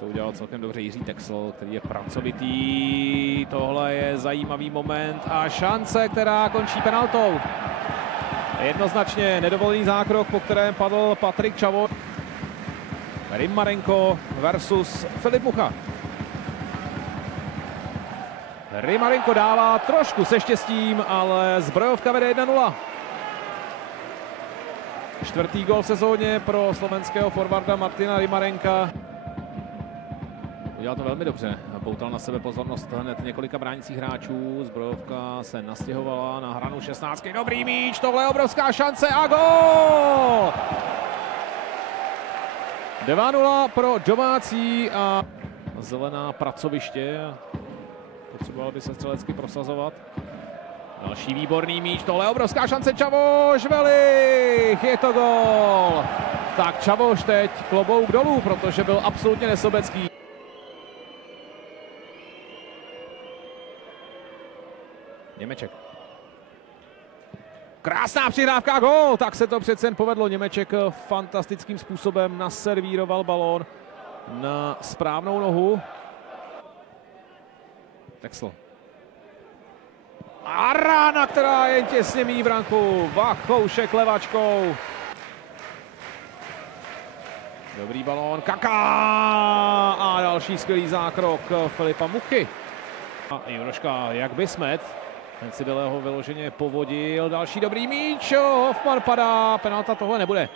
To udělal celkem dobře Jiří Texl, který je pracovitý. Tohle je zajímavý moment a šance, která končí penaltou. Jednoznačně nedovolený zákrok, po kterém padl Patrik Čavo. Rymarenko versus Filip Mucha. Rymarenko dává trošku se štěstím, ale Zbrojovka vede 1-0. Čtvrtý gol v sezóně pro slovenského forwarda Martina Rymarenka. Udělal to velmi dobře, poutal na sebe pozornost hned několika bránících hráčů. Zbrojovka se nastěhovala na hranu 16. Dobrý míč, tohle je obrovská šance a gól! 2-0 pro domácí a zelená pracoviště. Potřeboval by se střelecky prosazovat. Další výborný míč, tohle je obrovská šance, Čavoš, Velich, je to gól! Tak Čavoš teď klobouk dolů, protože byl absolutně nesobecký. Němeček. Krásná přihrávka, gól! Tak se to přece jen povedlo. Němeček fantastickým způsobem naservíroval balón na správnou nohu. Texl. A rána, která jen těsně míjí branku. Vachoušek levačkou. Dobrý balón, Kaká! A další skvělý zákrok Filipa Muchy. A Juroška, jak by smet. Ten si ho vyloženě povodil. Další dobrý míč. Hoffman padá. Penalta tohle nebude.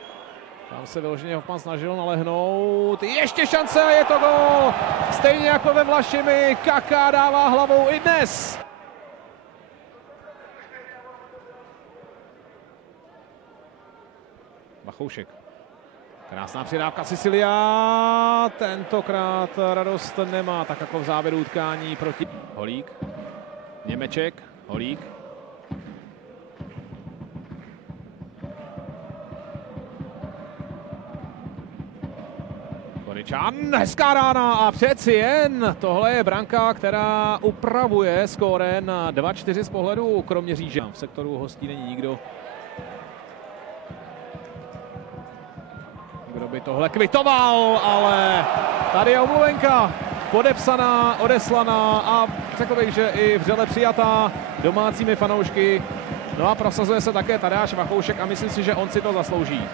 Tam se vyloženě Hoffman snažil nalehnout. Ještě šance a je to gól. Stejně jako ve Vlašimi. Kaká dává hlavou i dnes. Vachoušek. Krásná přihrávka Sicilia. Tentokrát radost nemá, tak jako v závěru utkání proti Holík. Němeček. Holík. Koričan, hezká rána a přeci jen tohle je branka, která upravuje skóre na 2-4 z pohledu Kroměříže. V sektoru hostí není nikdo. Kdo by tohle kvitoval, ale tady je omluvenka. Podepsaná, odeslaná a řekl bych, že i vřele přijatá domácími fanoušky. No a prosazuje se také Tadeáš Vachoušek a myslím si, že on si to zaslouží.